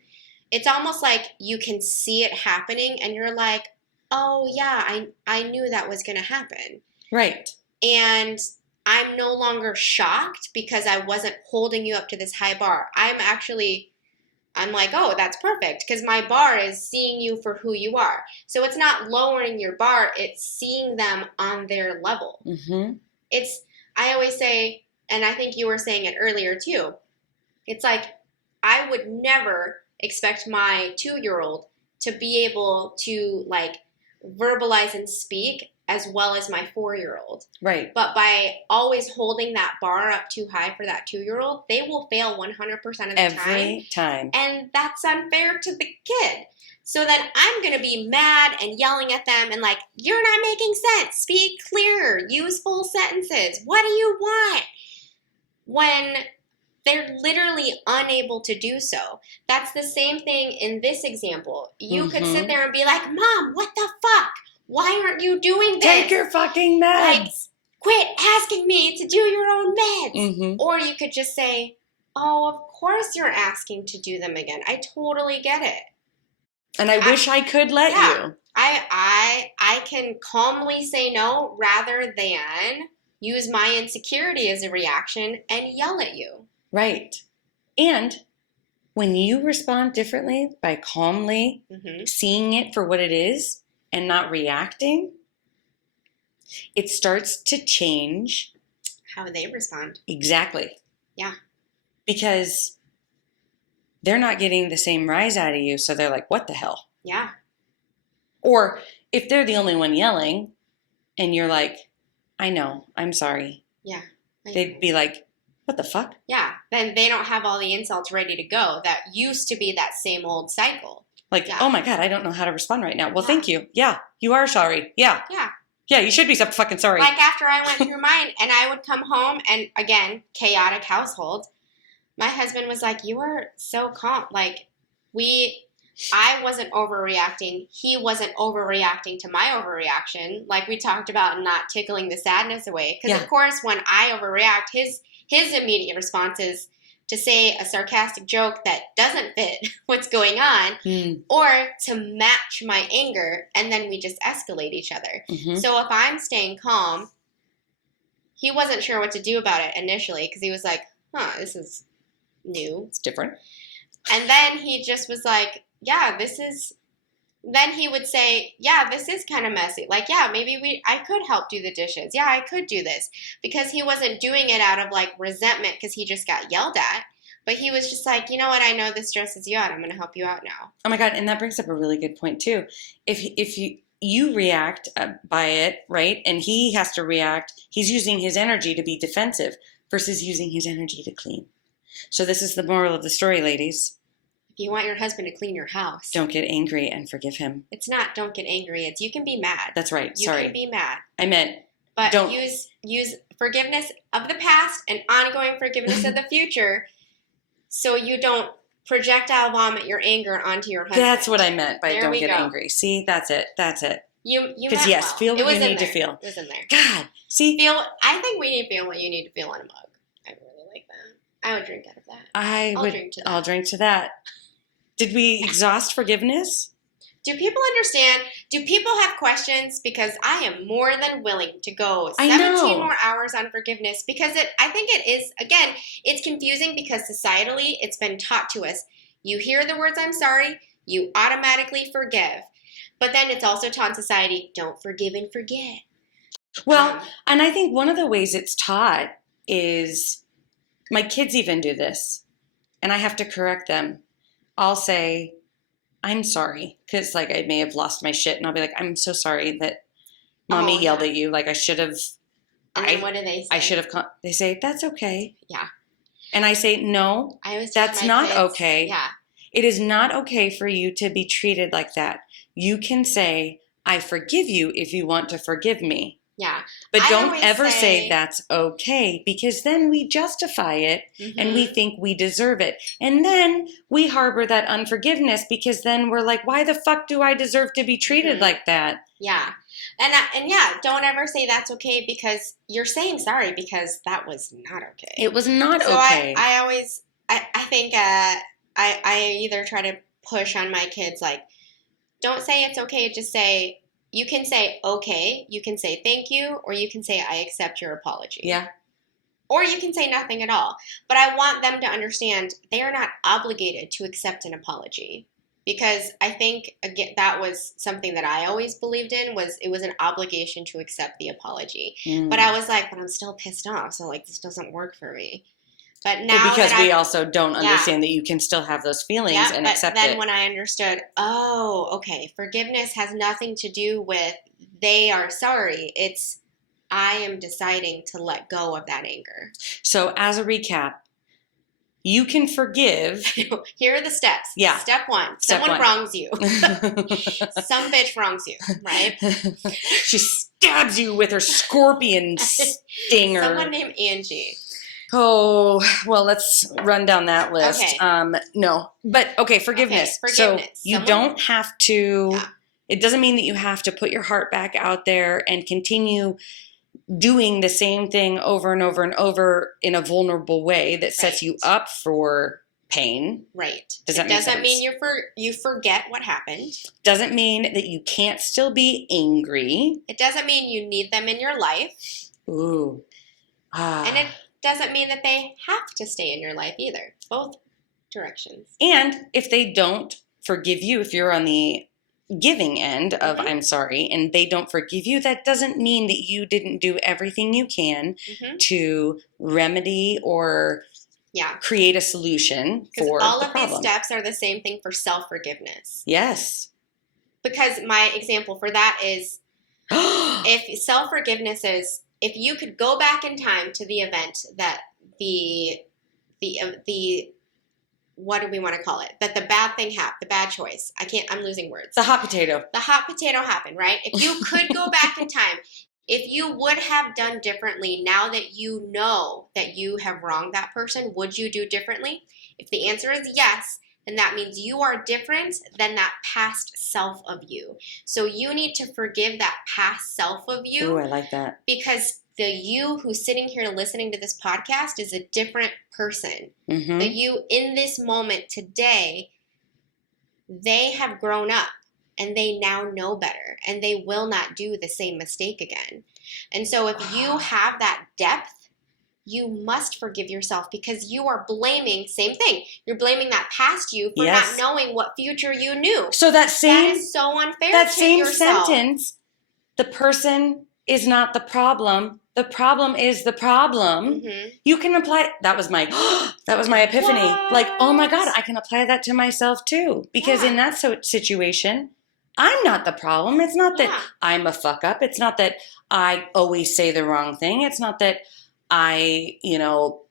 It's almost like you can see it happening and you're like, oh yeah, I knew that was going to happen. Right. And I'm no longer shocked because I wasn't holding you up to this high bar. I'm like, oh, that's perfect because my bar is seeing you for who you are. So it's not lowering your bar, it's seeing them on their level. I always say, and I think you were saying it earlier too, it's like I would never expect my 2-year-old to be able to like verbalize and speak as well as my 4-year-old. Right. But by always holding that bar up too high for that 2-year-old, they will fail 100% of the time. Every time. And that's unfair to the kid. So then I'm going to be mad and yelling at them and like, you're not making sense. Speak clearer. Use full sentences. What do you want? When they're literally unable to do so. That's the same thing in this example. You could sit there and be like, Mom, what the fuck? Why aren't you doing this? Take your fucking meds. Like, quit asking me to do your own meds. Or you could just say, oh, of course you're asking to do them again. I totally get it. And I wish I could let you. I can calmly say no rather than use my insecurity as a reaction and yell at you. Right. And when you respond differently by calmly seeing it for what it is and not reacting, it starts to change how they respond. Exactly. Yeah. Because they're not getting the same rise out of you, so they're like, what the hell? Yeah. Or if they're the only one yelling and you're like, I know, I'm sorry. Yeah. They'd be like, what the fuck? Yeah. Then they don't have all the insults ready to go. That used to be that same old cycle. Like, oh my God, I don't know how to respond right now. Well, thank you. Yeah, you are sorry. Yeah. Yeah. Yeah, you should be so fucking sorry. Like after I went through mine and I would come home and again, chaotic household, my husband was like, you were so calm. Like I wasn't overreacting. He wasn't overreacting to my overreaction. Like we talked about not tickling the sadness away. Because of course, when I overreact, his immediate response is to say a sarcastic joke that doesn't fit what's going on or to match my anger, and then we just escalate each other. So if I'm staying calm, he wasn't sure what to do about it initially because he was like, this is new. It's different. And then he just was like, then he would say, yeah, this is kind of messy. Like, yeah, maybe I could help do the dishes. Yeah, I could do this. Because he wasn't doing it out of like resentment because he just got yelled at. But he was just like, you know what? I know this stresses you out. I'm going to help you out now. Oh my God. And that brings up a really good point too. If you react by it, right? And he has to react. He's using his energy to be defensive versus using his energy to clean. So this is the moral of the story, ladies. If you want your husband to clean your house, don't get angry and forgive him. It's not don't get angry. It's you can be mad. That's right. You can be mad. I meant but don't use forgiveness of the past and ongoing forgiveness of the future so you don't projectile vomit your anger onto your husband. That's what I meant by don't get angry. See, that's it. That's it. You because yes, well. feel what you need to feel. It was in there. God, see, I think we need to feel what you need to feel on a mug. I really like that. I would drink out of that. I'll drink to that. Did we exhaust forgiveness? Do people understand? Do people have questions? Because I am more than willing to go 17 more hours on forgiveness because I think it is, again, it's confusing because societally it's been taught to us. You hear the words, I'm sorry, you automatically forgive. But then it's also taught in society, don't forgive and forget. Well, and I think one of the ways it's taught is, my kids even do this, and I have to correct them. I'll say, I'm sorry, because like I may have lost my shit, and I'll be like, I'm so sorry that mommy yelled at you. Like I should have. And then what do they say? I should have. They say that's okay. Yeah. And I say no. That's not okay. Yeah. It is not okay for you to be treated like that. You can say, I forgive you if you want to forgive me. Yeah. But I don't always ever say say that's okay, because then we justify it and we Mhm. think we deserve it. And then we harbor that unforgiveness because then we're like, why the fuck do I deserve to be treated Mhm. like that? Yeah. And yeah, don't ever say that's okay because you're saying sorry because that was not okay. It was not So okay. I always I think I either try to push on my kids like don't say it's okay, just say you can say okay, you can say thank you, or you can say I accept your apology. Yeah. Or you can say nothing at all. But I want them to understand they are not obligated to accept an apology. Because I think again that was something that I always believed in was it was an obligation to accept the apology. But I was like, but I'm still pissed off, so like this doesn't work for me. But now Well, because that we I also don't understand that you can still have those feelings and but accept then it. when I understood, oh, okay, forgiveness has nothing to do with they are sorry. It's I am deciding to let go of that anger. So as a recap, you can forgive. Here are the steps. Yeah. Step one, Step someone one. wrongs you. Some bitch wrongs you, right? She stabs you with her scorpion stinger. Someone named Angee. Oh, well, let's run down that list. Okay. No, but okay, forgiveness. Okay, So forgiveness. you Someone- don't have to, Yeah. it doesn't mean that you have to put your heart back out there and continue doing the same thing over and over and over in a vulnerable way that sets you Right. up for pain. Right. Does that It make doesn't sense? mean you forget what happened. Doesn't mean that you can't still be angry. It doesn't mean you need them in your life. Ooh. And it doesn't mean that they have to stay in your life either. Both directions. And if they don't forgive you, if you're on the giving end of Mhm. I'm sorry, and they don't forgive you, that doesn't mean that you didn't do everything you can Mhm. to remedy or Yeah. create a solution Because for all the of problem. these steps are the same thing for self-forgiveness. Yes. Because my example for that is if self-forgiveness is if you could go back in time to the event that the what do we want to call it? That the bad thing happened, the bad choice. I'm losing words. The hot potato. The hot potato happened, right? If you could go back in time, if you would have done differently now that you know that you have wronged that person, would you do differently? If the answer is yes, then that means you are different than that past self of you. So you need to forgive that past self of you. Ooh, I like that. Because the you who's sitting here listening to this podcast is a different person. Mm-hmm. The you in this moment today, they have grown up and they now know better and they will not do the same mistake again. And so if you have that depth, you must forgive yourself because you are blaming, same thing, you're blaming that past you for Yes. not knowing what future you knew. So that is so unfair that to same yourself. sentence, the person is not the problem. The problem is the problem. Mm-hmm. You can apply. That was my epiphany. What? Like, oh my God, I can apply that to myself too. Because in that situation, I'm not the problem. It's not that I'm a fuck up. It's not that I always say the wrong thing. It's not that I,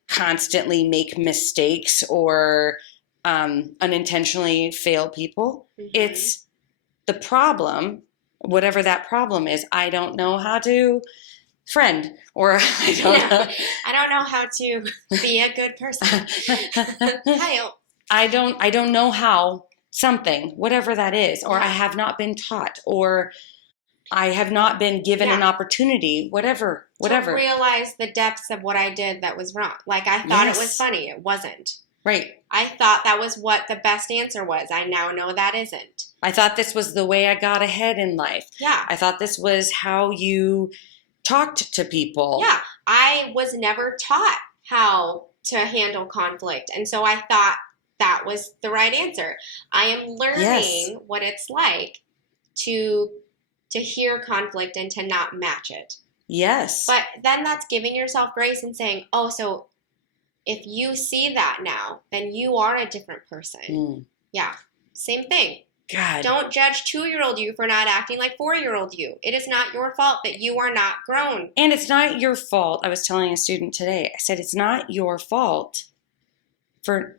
constantly make mistakes or unintentionally fail people. Mm-hmm. It's the problem, whatever that problem is. I don't know how to friend, or I don't know how to be a good person. I don't know how something, whatever that is, or I have not been taught, or I have not been given an opportunity, whatever. To realize the depths of what I did that was wrong. Like I thought it was funny. It wasn't. Right. I thought that was what the best answer was. I now know that isn't. I thought this was the way I got ahead in life. Yeah. I thought this was how you talked to people. Yeah. I was never taught how to handle conflict. And so I thought that was the right answer. I am learning what it's like to hear conflict and to not match it. Yes. But then that's giving yourself grace and saying, oh, so if you see that now, then you are a different person. Mm. Yeah. Same thing. God. Don't judge 2-year-old you for not acting like 4-year-old you. It is not your fault that you are not grown. And it's not your fault. I was telling a student today, I said, it's not your fault for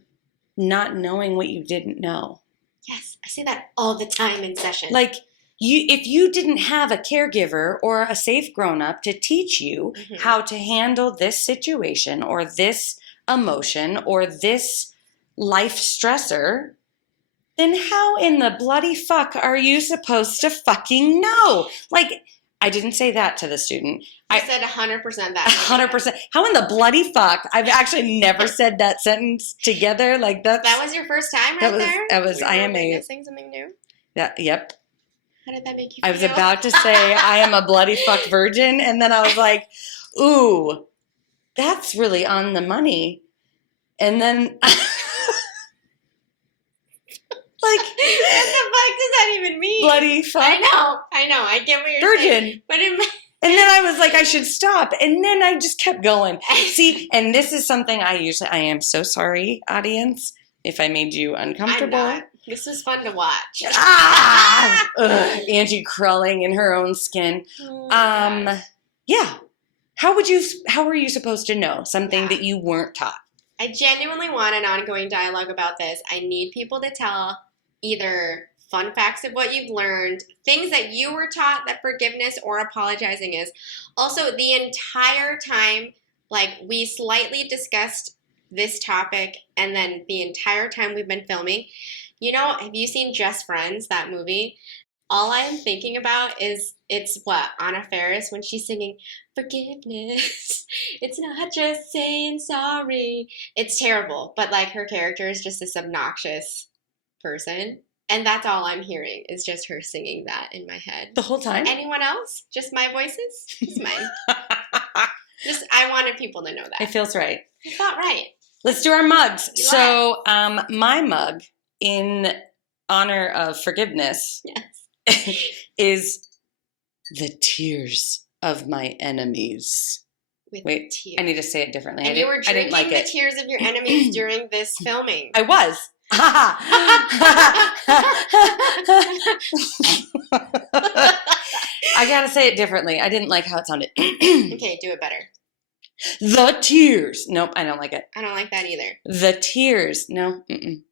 not knowing what you didn't know. Yes, I say that all the time in session. Like, if you didn't have a caregiver or a safe grown-up to teach you how to handle this situation or this emotion or this life stressor, then how in the bloody fuck are you supposed to fucking know? Like, I didn't say that to the student. I said 100% that. 100%. How in the bloody fuck? I've actually never said that sentence together. Like that was your first time there? That was, I am witnessing something new? Yep. How did that make you feel? I was about to say I am a bloody fuck virgin. And then I was like, ooh, that's really on the money. And then... Like, what the fuck does that even mean? Bloody fuck. I know. I get what you're virgin. saying. But and then I was like, I should stop. And then I just kept going. See, and this is something I am so sorry, audience, if I made you uncomfortable. I'm not. This was fun to watch. Angee crawling in her own skin. Oh, yeah. How were you supposed to know something that you weren't taught? I genuinely want an ongoing dialogue about this. I need people to tell either fun facts of what you've learned, things that you were taught that forgiveness or apologizing is. Also, the entire time, like, we slightly discussed this topic, and then the entire time we've been filming, you know, have you seen Just Friends, that movie? All I am thinking about is, it's what, Anna Faris, when she's singing, forgiveness, it's not just saying sorry. It's terrible, but like her character is just this obnoxious person. And that's all I'm hearing is just her singing that in my head. The whole time? Anyone else? Just my voices? Just mine. I wanted people to know that. It feels right. It felt right. Let's do our mugs. So, my mug, in honor of forgiveness, is the tears of my enemies. Wait, tears. I need to say it differently. And you were drinking the tears of your enemies during this filming. I was. I gotta say it differently. I didn't like how it sounded. Okay, do it better. The tears. Nope, I don't like it. I don't like that either. The tears. No. Mm-mm.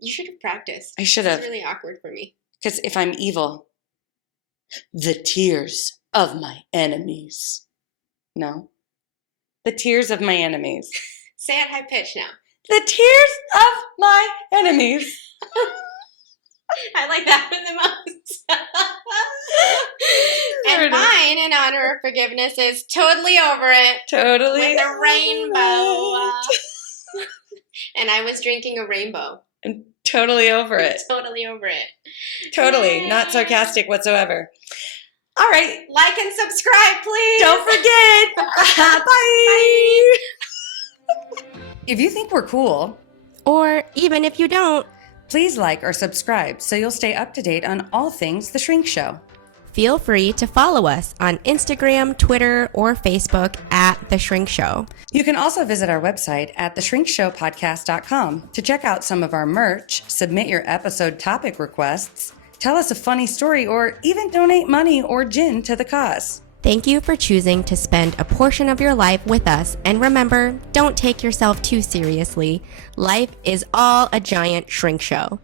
You should have practiced. I should have. It's really awkward for me. Because if I'm evil, the tears of my enemies. No. The tears of my enemies. Say it high pitch now. The tears of my enemies. I like that one the most. And mine, in honor of forgiveness, is totally over it. Totally. With a rainbow. And I was drinking a rainbow. And totally over it. Totally over it. Totally. Yay. Not sarcastic whatsoever. All right. Like and subscribe, please. Don't forget. Bye. Bye. If you think we're cool, or even if you don't, please like or subscribe so you'll stay up to date on all things The Shrink Show. Feel free to follow us on Instagram, Twitter, or Facebook at The Shrink Show. You can also visit our website at theshrinkshowpodcast.com to check out some of our merch, submit your episode topic requests, tell us a funny story, or even donate money or gin to the cause. Thank you for choosing to spend a portion of your life with us. And remember, don't take yourself too seriously. Life is all a giant shrink show.